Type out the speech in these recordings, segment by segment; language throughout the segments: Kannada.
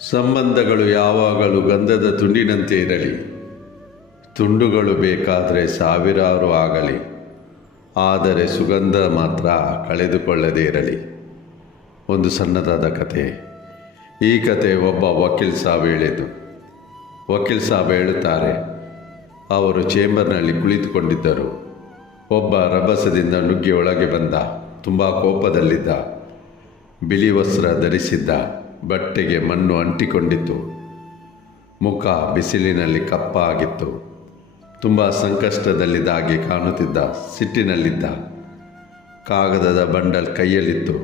ಸಂಬಂಧಗಳು ಯಾವಾಗಲೂ ಗಂಧದ ತುಂಡಿನಂತೆ ಇರಲಿ. ತುಂಡುಗಳು ಬೇಕಾದರೆ ಸಾವಿರಾರು ಆಗಲಿ, ಆದರೆ ಸುಗಂಧ ಮಾತ್ರ ಕಳೆದುಕೊಳ್ಳದೇ ಇರಲಿ. ಒಂದು ಸಣ್ಣದಾದ ಕತೆ. ಈ ಕತೆ ಒಬ್ಬ ವಕೀಲ್ ಸಾಬ್ ಹೇಳಿದ್ದು. ವಕೀಲ್ ಸಾಬ್ ಹೇಳುತ್ತಾರೆ, ಅವರು ಚೇಂಬರ್ನಲ್ಲಿ ಕುಳಿತುಕೊಂಡಿದ್ದರು. ಒಬ್ಬ ರಭಸದಿಂದ ನುಗ್ಗಿ ಒಳಗೆ ಬಂದ. ತುಂಬ ಕೋಪದಲ್ಲಿದ್ದ. ಬಿಳಿ ವಸ್ತ್ರ ಧರಿಸಿದ್ದ. ಬಟ್ಟೆಗೆ ಮಣ್ಣು ಅಂಟಿಕೊಂಡಿತ್ತು. ಮುಖ ಬಿಸಿಲಿನಲ್ಲಿ ಕಪ್ಪಾಗಿತ್ತು. ತುಂಬ ಸಂಕಷ್ಟದಲ್ಲಿದ್ದ ಹಾಗೆ ಕಾಣುತ್ತಿದ್ದ. ಸಿಟ್ಟಿನಲ್ಲಿದ್ದ. ಕಾಗದದ ಬಂಡಲ್ ಕೈಯಲ್ಲಿತ್ತು.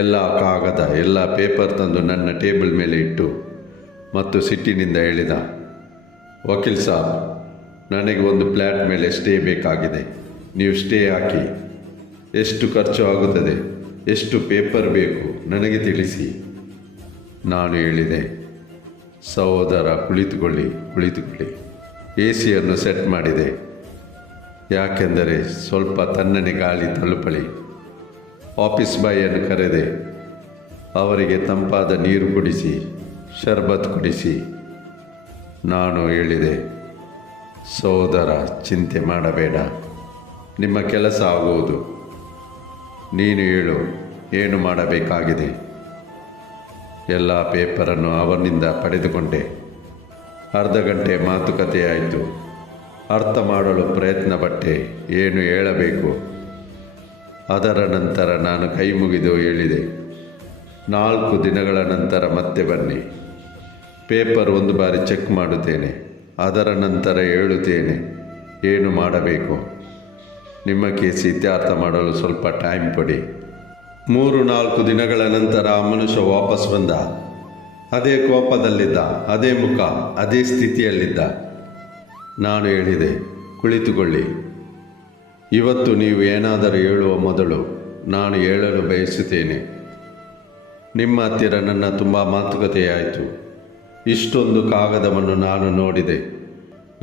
ಎಲ್ಲ ಕಾಗದ, ಎಲ್ಲ ಪೇಪರ್ ತಂದು ನನ್ನ ಟೇಬಲ್ ಮೇಲೆ ಇಟ್ಟು ಮತ್ತು ಸಿಟ್ಟಿನಿಂದ ಹೇಳಿದ, ವಕೀಲ್ ಸಾಬ್, ನನಗೆ ಒಂದು ಫ್ಲ್ಯಾಟ್ ಮೇಲೆ ಸ್ಟೇ ಬೇಕಾಗಿದೆ. ನೀವು ಸ್ಟೇ ಹಾಕಿ. ಎಷ್ಟು ಖರ್ಚು ಆಗುತ್ತದೆ, ಎಷ್ಟು ಪೇಪರ್ ಬೇಕು ನನಗೆ ತಿಳಿಸಿ. ನಾನು ಹೇಳಿದೆ, ಸಹೋದರ, ಕುಳಿತುಕೊಳ್ಳಿ. AC ಸೆಟ್ ಮಾಡಿದೆ. ಯಾಕೆಂದರೆ ಸ್ವಲ್ಪ ತಣ್ಣನೆ ಗಾಳಿ ತಲುಪಲಿ. ಆಫೀಸ್ ಬಾಯನ್ನು ಕರೆದೆ. ಅವರಿಗೆ ತಂಪಾದ ನೀರು ಕುಡಿಸಿ, ಶರ್ಬತ್ ಕುಡಿಸಿ. ನಾನು ಹೇಳಿದೆ, ಸಹೋದರ, ಚಿಂತೆ ಮಾಡಬೇಡ, ನಿಮ್ಮ ಕೆಲಸ ಆಗುವುದು. ನೀನು ಹೇಳು, ಏನು ಮಾಡಬೇಕಾಗಿದೆ. ಎಲ್ಲ ಪೇಪರನ್ನು ಅವನಿಂದ ಪಡೆದುಕೊಂಡೆ. ಅರ್ಧ ಗಂಟೆ ಮಾತುಕತೆಯಾಯಿತು. ಅರ್ಥ ಮಾಡಲು ಪ್ರಯತ್ನಪಟ್ಟೆ, ಏನು ಹೇಳಬೇಕು. ಅದರ ನಂತರ ನಾನು ಕೈ ಮುಗಿದು ಹೇಳಿದೆ, 4 ದಿನಗಳ ನಂತರ ಮತ್ತೆ ಬನ್ನಿ. ಪೇಪರ್ ಒಂದು ಬಾರಿ ಚೆಕ್ ಮಾಡುತ್ತೇನೆ. ಅದರ ನಂತರ ಹೇಳುತ್ತೇನೆ ಏನು ಮಾಡಬೇಕು. ನಿಮ್ಮ ಕೇಸ್ ಇತ್ಯರ್ಥ ಮಾಡಲು ಸ್ವಲ್ಪ ಟೈಮ್ ಕೊಡಿ. 3-4 ದಿನಗಳ ನಂತರ ಆ ಮನುಷ್ಯ ವಾಪಸ್ ಬಂದ. ಅದೇ ಕೋಪದಲ್ಲಿದ್ದ, ಅದೇ ಮುಖ, ಅದೇ ಸ್ಥಿತಿಯಲ್ಲಿದ್ದ. ನಾನು ಹೇಳಿದೆ, ಕುಳಿತುಕೊಳ್ಳಿ. ಇವತ್ತು ನೀವು ಏನಾದರೂ ಹೇಳುವ ಮೊದಲು ನಾನು ಹೇಳಲು ಬಯಸುತ್ತೇನೆ. ನಿಮ್ಮ ಹತ್ತಿರ ನನ್ನ ತುಂಬ ಮಾತುಕತೆಯಾಯಿತು. ಇಷ್ಟೊಂದು ಕಾಗದವನ್ನು ನಾನು ನೋಡಿದೆ.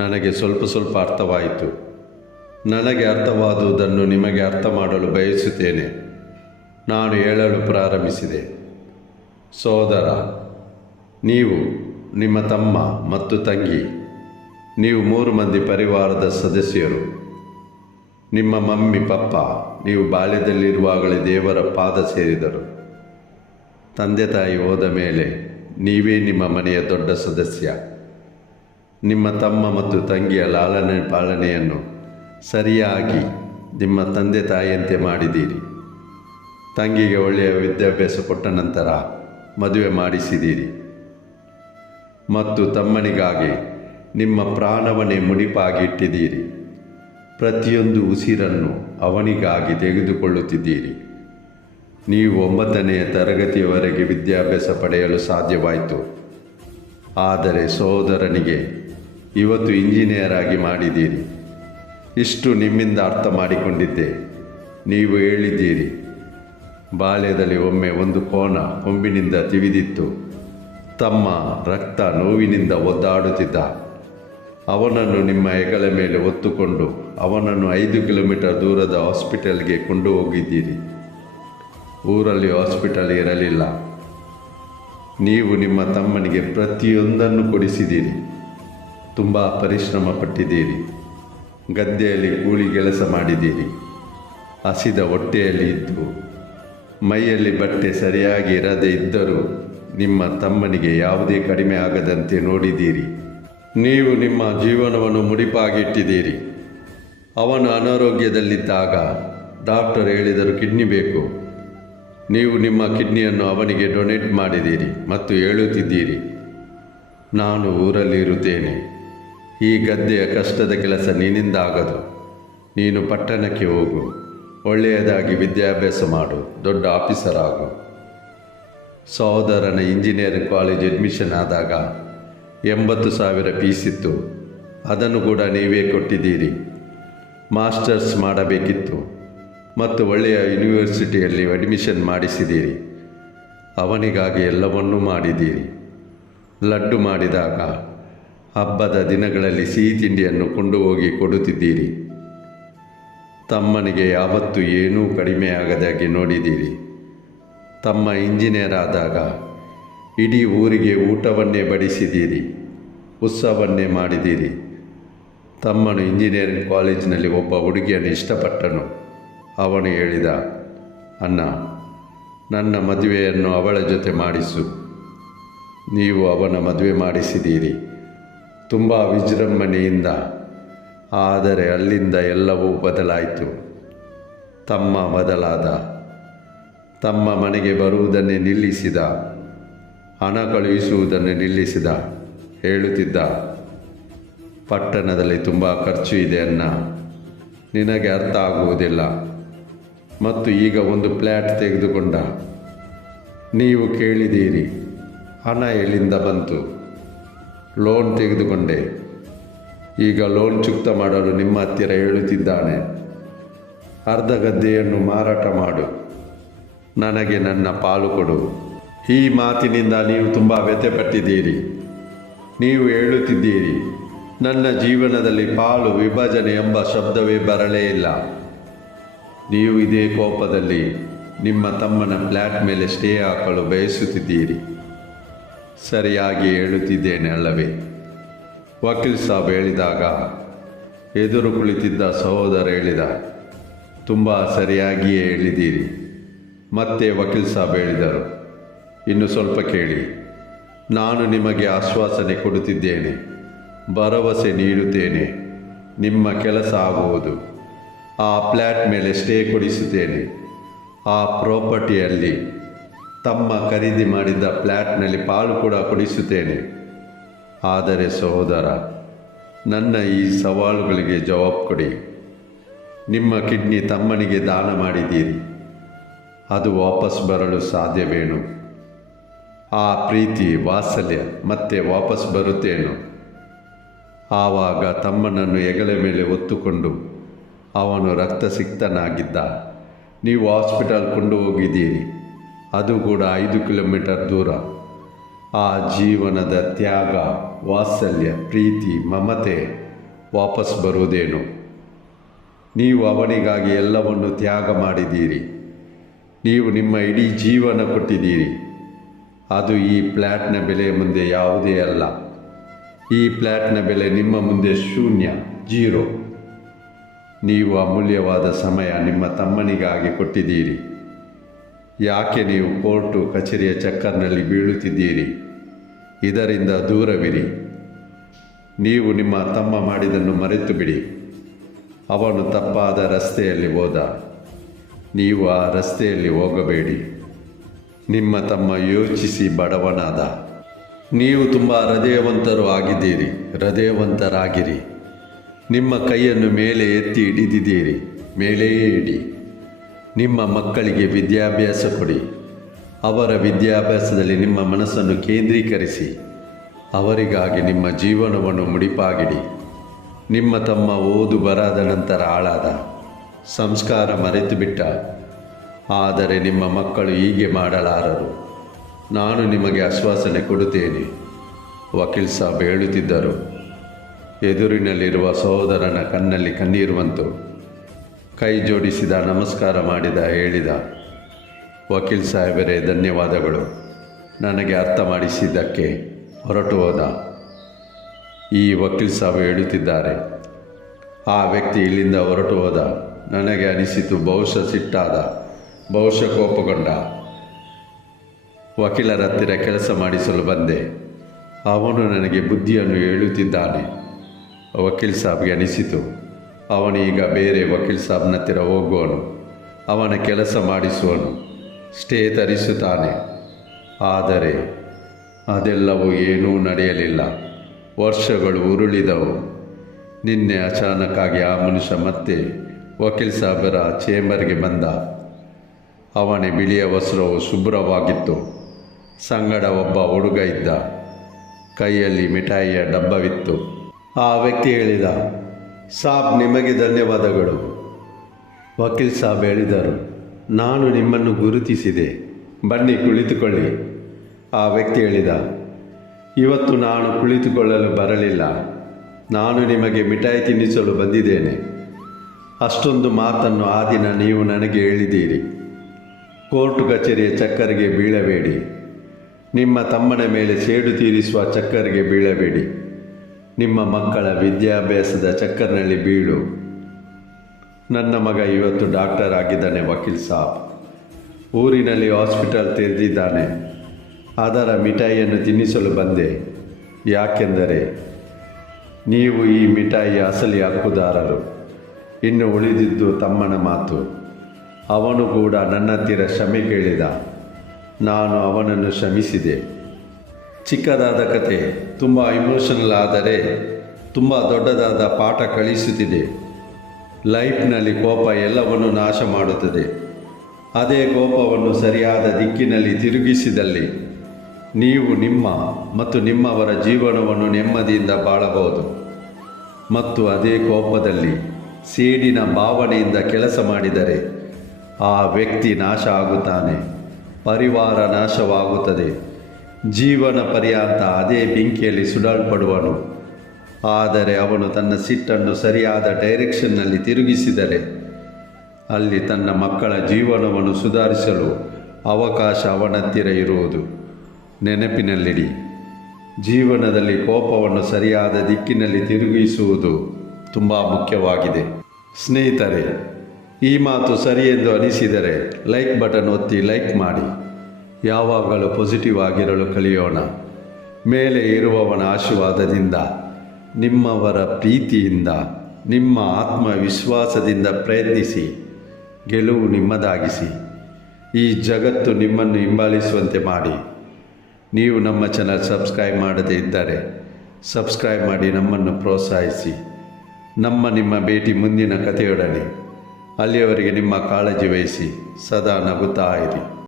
ನನಗೆ ಸ್ವಲ್ಪ ಅರ್ಥವಾಯಿತು. ನನಗೆ ಅರ್ಥವಾದುದನ್ನು ನಿಮಗೆ ಅರ್ಥ ಮಾಡಲು ಬಯಸುತ್ತೇನೆ. ನಾನು ಹೇಳಲು ಪ್ರಾರಂಭಿಸಿದೆ, ಸಹೋದರ, ನೀವು, ನಿಮ್ಮ ತಮ್ಮ ಮತ್ತು ತಂಗಿ, ನೀವು 3 ಮಂದಿ ಪರಿವಾರದ ಸದಸ್ಯರು. ನಿಮ್ಮ ಮಮ್ಮಿ ಪಪ್ಪ ನೀವು ಬಾಲ್ಯದಲ್ಲಿರುವಾಗಲೇ ದೇವರ ಪಾದ ಸೇರಿದರು. ತಂದೆ ತಾಯಿ ಹೋದ ಮೇಲೆ ನೀವೇ ನಿಮ್ಮ ಮನೆಯ ದೊಡ್ಡ ಸದಸ್ಯ. ನಿಮ್ಮ ತಮ್ಮ ಮತ್ತು ತಂಗಿಯ ಲಾಲನೆ ಪಾಲನೆಯನ್ನು ಸರಿಯಾಗಿ ನಿಮ್ಮ ತಂದೆ ತಾಯಿಯಂತೆ ಮಾಡಿದ್ದೀರಿ. ತಂಗಿಗೆ ಒಳ್ಳೆಯ ವಿದ್ಯಾಭ್ಯಾಸ ಕೊಟ್ಟ ನಂತರ ಮದುವೆ ಮಾಡಿಸಿದ್ದೀರಿ ಮತ್ತು ತಮ್ಮನಿಗಾಗಿ ನಿಮ್ಮ ಪ್ರಾಣವನ್ನೇ ಮುಡಿಪಾಗಿ ಇಟ್ಟಿದ್ದೀರಿ. ಪ್ರತಿಯೊಂದು ಉಸಿರನ್ನು ಅವನಿಗಾಗಿ ತೆಗೆದುಕೊಳ್ಳುತ್ತಿದ್ದೀರಿ. ನೀವು 9ನೇ ತರಗತಿಯವರೆಗೆ ವಿದ್ಯಾಭ್ಯಾಸ ಪಡೆಯಲು ಸಾಧ್ಯವಾಯಿತು. ಆದರೆ ಸಹೋದರನಿಗೆ ಇವತ್ತು ಇಂಜಿನಿಯರ್ ಆಗಿ ಮಾಡಿದ್ದೀರಿ. ಇಷ್ಟು ನಿಮ್ಮಿಂದ ಅರ್ಥ ಮಾಡಿಕೊಂಡಿದ್ದೆ. ನೀವು ಹೇಳಿದ್ದೀರಿ, ಬಾಲ್ಯದಲ್ಲಿ ಒಮ್ಮೆ ಒಂದು ಕೋಣ ಕೊಂಬಿನಿಂದ ತಿವಿದಿತ್ತು. ತಮ್ಮ ರಕ್ತ ನೋವಿನಿಂದ ಒದ್ದಾಡುತ್ತಿದ್ದ. ಅವನನ್ನು ನಿಮ್ಮ ಹೆಗಲ ಮೇಲೆ ಹೊತ್ತುಕೊಂಡು ಅವನನ್ನು 5 ಕಿಲೋಮೀಟರ್ ದೂರದ ಹಾಸ್ಪಿಟಲ್ಗೆ ಕೊಂಡು ಹೋಗಿದ್ದೀರಿ. ಊರಲ್ಲಿ ಹಾಸ್ಪಿಟಲ್ ಇರಲಿಲ್ಲ. ನೀವು ನಿಮ್ಮ ತಮ್ಮನಿಗೆ ಪ್ರತಿಯೊಂದನ್ನು ಕೊಡಿಸಿದ್ದೀರಿ. ತುಂಬ ಪರಿಶ್ರಮ ಪಟ್ಟಿದ್ದೀರಿ. ಗದ್ದೆಯಲ್ಲಿ ಕೂಲಿ ಕೆಲಸ ಮಾಡಿದ್ದೀರಿ. ಹಸಿದ ಹೊಟ್ಟೆಯಲ್ಲಿ ಇದ್ದು ಮೈಯಲ್ಲಿ ಬಟ್ಟೆ ಸರಿಯಾಗಿ ಇರದೇ ಇದ್ದರೂ ನಿಮ್ಮ ತಮ್ಮನಿಗೆ ಯಾವುದೇ ಕಡಿಮೆ ಆಗದಂತೆ ನೋಡಿದ್ದೀರಿ. ನೀವು ನಿಮ್ಮ ಜೀವನವನ್ನು ಮುಡಿಪಾಗಿಟ್ಟಿದ್ದೀರಿ. ಅವನು ಅನಾರೋಗ್ಯದಲ್ಲಿದ್ದಾಗ ಡಾಕ್ಟರ್ ಹೇಳಿದರು ಕಿಡ್ನಿ ಬೇಕು. ನೀವು ನಿಮ್ಮ ಕಿಡ್ನಿಯನ್ನು ಅವನಿಗೆ ಡೊನೇಟ್ ಮಾಡಿದ್ದೀರಿ ಮತ್ತು ಹೇಳುತ್ತಿದ್ದೀರಿ, ನಾನು ಊರಲ್ಲಿ ಇರುತ್ತೇನೆ. ಈ ಗದ್ದೆಯ ಕಷ್ಟದ ಕೆಲಸ ನಿನ್ನಿಂದಾಗದು. ನೀನು ಪಟ್ಟಣಕ್ಕೆ ಹೋಗು, ಒಳ್ಳೆಯದಾಗಿ ವಿದ್ಯಾಭ್ಯಾಸ ಮಾಡು, ದೊಡ್ಡ ಆಫೀಸರ್ ಆಗು. ಸಹೋದರನ ಇಂಜಿನಿಯರಿಂಗ್ ಕಾಲೇಜ್ ಅಡ್ಮಿಷನ್ ಆದಾಗ 80,000 ಫೀಸ್ ಇತ್ತು. ಅದನ್ನು ಕೂಡ ನೀವೇ ಕೊಟ್ಟಿದ್ದೀರಿ. ಮಾಸ್ಟರ್ಸ್ ಮಾಡಬೇಕಿತ್ತು ಮತ್ತು ಒಳ್ಳೆಯ ಯೂನಿವರ್ಸಿಟಿಯಲ್ಲಿ ಅಡ್ಮಿಷನ್ ಮಾಡಿಸಿದ್ದೀರಿ. ಅವನಿಗಾಗಿ ಎಲ್ಲವನ್ನೂ ಮಾಡಿದ್ದೀರಿ. ಲಡ್ಡು ಮಾಡಿದಾಗ ಹಬ್ಬದ ದಿನಗಳಲ್ಲಿ ಸಿಹಿ ತಿಂಡಿಯನ್ನು ಕೊಂಡು ಹೋಗಿ ಕೊಡುತ್ತಿದ್ದೀರಿ. ತಮ್ಮನಿಗೆ ಯಾವತ್ತೂ ಏನೂ ಕಡಿಮೆಯಾಗದಾಗೆ ನೋಡಿದ್ದೀರಿ. ತಮ್ಮ ಇಂಜಿನಿಯರ್ ಆದಾಗ ಇಡೀ ಊರಿಗೆ ಊಟವನ್ನೇ ಬಡಿಸಿದ್ದೀರಿ, ಉತ್ಸವನ್ನೇ ಮಾಡಿದ್ದೀರಿ. ತಮ್ಮನು ಇಂಜಿನಿಯರಿಂಗ್ ಕಾಲೇಜಿನಲ್ಲಿ ಒಬ್ಬ ಹುಡುಗಿಯನ್ನು ಇಷ್ಟಪಟ್ಟನು. ಅವನು ಹೇಳಿದ, ಅಣ್ಣ, ನನ್ನ ಮದುವೆಯನ್ನು ಅವಳ ಜೊತೆ ಮಾಡಿಸು. ನೀವು ಅವನ ಮದುವೆ ಮಾಡಿಸಿದ್ದೀರಿ, ತುಂಬ ವಿಜೃಂಭಣೆಯಿಂದ. ಆದರೆ ಅಲ್ಲಿಂದ ಎಲ್ಲವೂ ಬದಲಾಯಿತು. ತಮ್ಮ ಬದಲಾದ. ತಮ್ಮ ಮನೆಗೆ ಬರುವುದನ್ನೇ ನಿಲ್ಲಿಸಿದ, ಹಣ ಕಳುಹಿಸುವುದನ್ನು ನಿಲ್ಲಿಸಿದ. ಹೇಳುತ್ತಿದ್ದ, ಪಟ್ಟಣದಲ್ಲಿ ತುಂಬ ಖರ್ಚು ಇದೆ ಅಣ್ಣ, ನಿನಗೆ ಅರ್ಥ ಆಗುವುದಿಲ್ಲ. ಮತ್ತು ಈಗ ಒಂದು ಫ್ಲ್ಯಾಟ್ ತೆಗೆದುಕೊಂಡ. ನೀವು ಕೇಳಿದ್ದೀರಿ, ಹಣ ಎಲ್ಲಿಂದ ಬಂತು? ಲೋನ್ ತೆಗೆದುಕೊಂಡೆ. ಈಗ ಲೋನ್ ಚುಕ್ತ ಮಾಡಲು ನಿಮ್ಮ ಹತ್ತಿರ ಹೇಳುತ್ತಿದ್ದಾನೆ. ಅರ್ಧ ಗದ್ದೆಯನ್ನು ಮಾರಾಟ ಮಾಡು, ನನಗೆ ನನ್ನ ಪಾಲು ಕೊಡು. ಈ ಮಾತಿನಿಂದ ನೀವು ತುಂಬ ವ್ಯಥೆಪಟ್ಟಿದ್ದೀರಿ. ನೀವು ಹೇಳುತ್ತಿದ್ದೀರಿ, ನನ್ನ ಜೀವನದಲ್ಲಿ ಪಾಲು ವಿಭಜನೆ ಎಂಬ ಶಬ್ದವೇ ಬರಲೇ ಇಲ್ಲ. ನೀವು ಇದೇ ಕೋಪದಲ್ಲಿ ನಿಮ್ಮ ತಮ್ಮನ ಫ್ಲ್ಯಾಟ್ ಮೇಲೆ ಸ್ಟೇ ಹಾಕಲು ಬಯಸುತ್ತಿದ್ದೀರಿ. ಸರಿಯಾಗಿ ಹೇಳುತ್ತಿದ್ದೇನೆ ಅಲ್ಲವೇ? ವಕೀಲ್ ಸಾಬ್ ಹೇಳಿದಾಗ ಎದುರು ಕುಳಿತಿದ್ದ ಸಹೋದರ ಹೇಳಿದ, ತುಂಬ ಸರಿಯಾಗಿಯೇ ಹೇಳಿದ್ದೀರಿ. ಮತ್ತೆ ವಕೀಲ್ ಸಾಬ್ ಹೇಳಿದರು, ಇನ್ನು ಸ್ವಲ್ಪ ಕೇಳಿ. ನಾನು ನಿಮಗೆ ಆಶ್ವಾಸನೆ ಕೊಡುತ್ತಿದ್ದೇನೆ, ಭರವಸೆ ನೀಡುತ್ತೇನೆ, ನಿಮ್ಮ ಕೆಲಸ ಆಗುವುದು. ಆ ಫ್ಲ್ಯಾಟ್ ಮೇಲೆ ಸ್ಟೇ ಕೊಡಿಸುತ್ತೇನೆ. ಆ ಪ್ರಾಪರ್ಟಿಯಲ್ಲಿ ತಮ್ಮ ಖರೀದಿ ಮಾಡಿದ್ದ ಫ್ಲ್ಯಾಟ್ನಲ್ಲಿ ಪಾಲು ಕೂಡ ಕೊಡಿಸುತ್ತೇನೆ. ಆದರೆ ಸಹೋದರ, ನನ್ನ ಈ ಸವಾಲುಗಳಿಗೆ ಜವಾಬು ಕೊಡಿ. ನಿಮ್ಮ ಕಿಡ್ನಿ ತಮ್ಮನಿಗೆ ದಾನ ಮಾಡಿದ್ದೀರಿ, ಅದು ವಾಪಸ್ ಬರಲು ಸಾಧ್ಯವೇನು? ಆ ಪ್ರೀತಿ ವಾತ್ಸಲ್ಯ ಮತ್ತೆ ವಾಪಸ್ ಬರುತ್ತೇನು? ಆವಾಗ ತಮ್ಮನನ್ನು ಹೆಗಲ ಮೇಲೆ ಹೊತ್ತುಕೊಂಡು ಅವನು ರಕ್ತಸಿಕ್ತನಾಗಿದ್ದ. ನೀವು ಹಾಸ್ಪಿಟಲ್ ಕೊಂಡು ಹೋಗಿದ್ದೀರಿ, ಅದು ಕೂಡ 5 ಕಿಲೋಮೀಟರ್ ದೂರ. ಆ ಜೀವನದ ತ್ಯಾಗ, ವಾತ್ಸಲ್ಯ, ಪ್ರೀತಿ, ಮಮತೆ ವಾಪಸ್ ಬರುವುದೇನು? ನೀವು ಅವನಿಗಾಗಿ ಎಲ್ಲವನ್ನು ತ್ಯಾಗ ಮಾಡಿದ್ದೀರಿ. ನೀವು ನಿಮ್ಮ ಇಡೀ ಜೀವನ ಕೊಟ್ಟಿದ್ದೀರಿ. ಅದು ಈ ಫ್ಲ್ಯಾಟ್ನ ಬೆಲೆ ಮುಂದೆ ಯಾವುದೇ ಅಲ್ಲ. ಈ ಫ್ಲ್ಯಾಟ್ನ ಬೆಲೆ ನಿಮ್ಮ ಮುಂದೆ ಶೂನ್ಯ, 0. ನೀವು ಅಮೂಲ್ಯವಾದ ಸಮಯ ನಿಮ್ಮ ತಮ್ಮನಿಗಾಗಿ ಕೊಟ್ಟಿದ್ದೀರಿ. ಯಾಕೆ ನೀವು ಕೋರ್ಟು ಕಚೇರಿಯ ಚಕ್ಕರ್ನಲ್ಲಿ ಬೀಳುತ್ತಿದ್ದೀರಿ? ಇದರಿಂದ ದೂರವಿರಿ. ನೀವು ನಿಮ್ಮ ತಮ್ಮ ಮಾಡಿದ್ದನ್ನು ಮರೆತು ಬಿಡಿ. ಅವನು ತಪ್ಪಾದ ರಸ್ತೆಯಲ್ಲಿ ಹೋದ, ನೀವು ಆ ರಸ್ತೆಯಲ್ಲಿ ಹೋಗಬೇಡಿ. ನಿಮ್ಮ ತಮ್ಮ ಯೋಚಿಸಿ ಬಡವನಾದ. ನೀವು ತುಂಬ ಹೃದಯವಂತರು ಆಗಿದ್ದೀರಿ, ಹೃದಯವಂತರಾಗಿರಿ. ನಿಮ್ಮ ಕೈಯನ್ನು ಮೇಲೆ ಎತ್ತಿ ಹಿಡಿದಿದ್ದೀರಿ, ಮೇಲೆಯೇ ಇಡಿ. ನಿಮ್ಮ ಮಕ್ಕಳಿಗೆ ವಿದ್ಯಾಭ್ಯಾಸ ಕೊಡಿ. ಅವರ ವಿದ್ಯಾಭ್ಯಾಸದಲ್ಲಿ ನಿಮ್ಮ ಮನಸ್ಸನ್ನು ಕೇಂದ್ರೀಕರಿಸಿ ಅವರಿಗಾಗಿ ನಿಮ್ಮ ಜೀವನವನ್ನು ಮುಡಿಪಾಗಿಡಿ. ನಿಮ್ಮ ತಮ್ಮ ಓದು ಬರಾದ ನಂತರ ಹಾಳಾದ, ಸಂಸ್ಕಾರ ಮರೆತು ಬಿಟ್ಟ. ಆದರೆ ನಿಮ್ಮ ಮಕ್ಕಳು ಹೀಗೆ ಮಾಡಲಾರರು. ನಾನು ನಿಮಗೆ ಆಶ್ವಾಸನೆ ಕೊಡುತ್ತೇನೆ. ವಕೀಲ್ ಸಾಬ್ ಹೇಳುತ್ತಿದ್ದರು. ಎದುರಿನಲ್ಲಿರುವ ಸಹೋದರನ ಕಣ್ಣಲ್ಲಿ ಕಣ್ಣೀರು ಬಂತು. ಕೈ ಜೋಡಿಸಿದ, ನಮಸ್ಕಾರ ಮಾಡಿದ, ಹೇಳಿದ, ವಕೀಲ್ ಸಾಹೇಬರೇ, ಧನ್ಯವಾದಗಳು. ನನಗೆ ಅರ್ಥ ಮಾಡಿಸಿದ್ದಕ್ಕೆ. ಹೊರಟು ಹೋದ. ಈ ವಕೀಲ್ ಸಾಬ್ ಹೇಳುತ್ತಿದ್ದಾರೆ, ಆ ವ್ಯಕ್ತಿ ಇಲ್ಲಿಂದ ಹೊರಟು ಹೋದ. ನನಗೆ ಅನಿಸಿತು, ಬಹುಶಃ ಸಿಟ್ಟಾದ, ಬಹುಶಃ ಕೋಪಗೊಂಡ. ವಕೀಲರ ಹತ್ತಿರ ಕೆಲಸ ಮಾಡಿಸಲು ಬಂದೆ. ಅವನು ನನಗೆ ಬುದ್ಧಿಯನ್ನು ಹೇಳುತ್ತಿದ್ದಾನೆ. ವಕೀಲ್ ಸಾಬ್ಗೆ ಅನಿಸಿತು, ಅವನು ಈಗ ಬೇರೆ ವಕೀಲ್ ಸಾಬ್ನ ಹತ್ತಿರ ಹೋಗುವನು, ಅವನ ಕೆಲಸ ಮಾಡಿಸುವನು, ಸ್ಟೇ ತರಿಸುತ್ತಾನೆ. ಆದರೆ ಅದೆಲ್ಲವೂ ಏನೂ ನಡೆಯಲಿಲ್ಲ. ವರ್ಷಗಳು ಉರುಳಿದವು. ನಿನ್ನೆ ಅಚಾನಕ್ಕಾಗಿ ಆ ಮನುಷ್ಯ ಮತ್ತೆ ವಕೀಲ್ ಸಾಬರ ಚೇಂಬರ್ಗೆ ಬಂದ. ಅವನ ಬಿಳಿಯ ವಸ್ತ್ರವು ಶುಭ್ರವಾಗಿತ್ತು. ಸಂಗಡ ಒಬ್ಬ ಹುಡುಗ ಇದ್ದ. ಕೈಯಲ್ಲಿ ಮಿಠಾಯಿಯ ಡಬ್ಬವಿತ್ತು. ಆ ವ್ಯಕ್ತಿ ಹೇಳಿದ, ಸಾಬ್, ನಿಮಗೆ ಧನ್ಯವಾದಗಳು. ವಕೀಲ್ ಸಾಬ್ ಹೇಳಿದರು, ನಾನು ನಿಮ್ಮನ್ನು ಗುರುತಿಸಿದೆ, ಬನ್ನಿ ಕುಳಿತುಕೊಳ್ಳಿ. ಆ ವ್ಯಕ್ತಿ ಹೇಳಿದ, ಇವತ್ತು ನಾನು ಕುಳಿತುಕೊಳ್ಳಲು ಬರಲಿಲ್ಲ, ನಾನು ನಿಮಗೆ ಮಿಠಾಯಿ ತಿನ್ನಿಸಲು ಬಂದಿದ್ದೇನೆ. ಅಷ್ಟೊಂದು ಮಾತನ್ನು ಆ ದಿನ ನೀವು ನನಗೆ ಹೇಳಿದ್ದೀರಿ. ಕೋರ್ಟು ಕಚೇರಿಯ ಚಕ್ಕರಿಗೆ ಬೀಳಬೇಡಿ. ನಿಮ್ಮ ತಮ್ಮನ ಮೇಲೆ ಸೇಡು ತೀರಿಸುವ ಚಕ್ಕರ್ಗೆ ಬೀಳಬೇಡಿ. ನಿಮ್ಮ ಮಕ್ಕಳ ವಿದ್ಯಾಭ್ಯಾಸದ ಚಕ್ಕರ್ನಲ್ಲಿ ಬೀಳು. ನನ್ನ ಮಗ ಇವತ್ತು ಡಾಕ್ಟರ್ ಆಗಿದ್ದಾನೆ ವಕೀಲ್ ಸಾಬ್. ಊರಿನಲ್ಲಿ ಹಾಸ್ಪಿಟಲ್ ತೆರೆದಿದ್ದಾನೆ. ಅದರ ಮಿಠಾಯಿಯನ್ನು ತಿನ್ನಿಸಲು ಬಂದೆ. ಯಾಕೆಂದರೆ ನೀವು ಈ ಮಿಠಾಯಿಯ ಅಸಲಿ ಹಕ್ಕುದಾರರು. ಇನ್ನು ಉಳಿದಿದ್ದು ತಮ್ಮನ ಮಾತು. ಅವನು ಕೂಡ ನನ್ನ ಹತ್ತಿರ ಕ್ಷಮೆ ಕೇಳಿದ. ನಾನು ಅವನನ್ನು ಕ್ಷಮಿಸಿದೆ. ಚಿಕ್ಕದಾದ ಕತೆ, ತುಂಬ ಇಮೋಷನಲ್ ಆದರೆ ತುಂಬ ದೊಡ್ಡದಾದ ಪಾಠ ಕಲಿಸುತ್ತಿದೆ. ಲೈಫ್ನಲ್ಲಿ ಕೋಪ ಎಲ್ಲವನ್ನು ನಾಶ ಮಾಡುತ್ತದೆ. ಅದೇ ಕೋಪವನ್ನು ಸರಿಯಾದ ದಿಕ್ಕಿನಲ್ಲಿ ತಿರುಗಿಸಿದಲ್ಲಿ ನೀವು ನಿಮ್ಮ ಮತ್ತು ನಿಮ್ಮವರ ಜೀವನವನ್ನು ನೆಮ್ಮದಿಯಿಂದ ಬಾಳಬಹುದು. ಮತ್ತು ಅದೇ ಕೋಪದಲ್ಲಿ ಸೇಡಿನ ಭಾವನೆಯಿಂದ ಕೆಲಸ ಮಾಡಿದರೆ ಆ ವ್ಯಕ್ತಿ ನಾಶ ಆಗುತ್ತಾನೆ. ಪರಿವಾರ ನಾಶವಾಗುತ್ತದೆ. ಜೀವನ ಪರ್ಯಂತ ಅದೇ ಬೆಂಕಿಯಲ್ಲಿ ಸುಡಲ್ಪಡುವನು. ಆದರೆ ಅವನು ತನ್ನ ಸಿಟ್ಟನ್ನು ಸರಿಯಾದ ಡೈರೆಕ್ಷನ್ನಲ್ಲಿ ತಿರುಗಿಸಿದರೆ ಅಲ್ಲಿ ತನ್ನ ಮಕ್ಕಳ ಜೀವನವನ್ನು ಸುಧಾರಿಸಲು ಅವಕಾಶ ಅವನತ್ತಿರ ಇರುವುದು. ನೆನಪಿನಲ್ಲಿಡಿ, ಜೀವನದಲ್ಲಿ ಕೋಪವನ್ನು ಸರಿಯಾದ ದಿಕ್ಕಿನಲ್ಲಿ ತಿರುಗಿಸುವುದು ತುಂಬ ಮುಖ್ಯವಾಗಿದೆ. ಸ್ನೇಹಿತರೆ, ಈ ಮಾತು ಸರಿ ಎಂದು ಅನಿಸಿದರೆ ಲೈಕ್ ಬಟನ್ ಒತ್ತಿ ಲೈಕ್ ಮಾಡಿ. ಯಾವಾಗಲೂ ಪಾಸಿಟಿವ್ ಆಗಿರಲು ಕಲಿಯೋಣ. ಮೇಲೆ ಇರುವವನ ಆಶೀರ್ವಾದದಿಂದ, ನಿಮ್ಮವರ ಪ್ರೀತಿಯಿಂದ, ನಿಮ್ಮ ಆತ್ಮವಿಶ್ವಾಸದಿಂದ ಪ್ರಯತ್ನಿಸಿ ಗೆಲುವು ನಿಮ್ಮದಾಗಿಸಿ. ಈ ಜಗತ್ತು ನಿಮ್ಮನ್ನು ಹಿಂಬಾಲಿಸುವಂತೆ ಮಾಡಿ. ನೀವು ನಮ್ಮ ಚಾನಲ್ ಸಬ್ಸ್ಕ್ರೈಬ್ ಮಾಡದೇ ಇದ್ದರೆ ಸಬ್ಸ್ಕ್ರೈಬ್ ಮಾಡಿ ನಮ್ಮನ್ನು ಪ್ರೋತ್ಸಾಹಿಸಿ. ನಿಮ್ಮ ಭೇಟಿ ಮುಂದಿನ ಕಥೆಯೊಡನೆ. ಅಲ್ಲಿಯವರೆಗೆ ನಿಮ್ಮ ಕಾಳಜಿ ವಹಿಸಿ. ಸದಾ ನಗುತ್ತಾ ಇರಿ.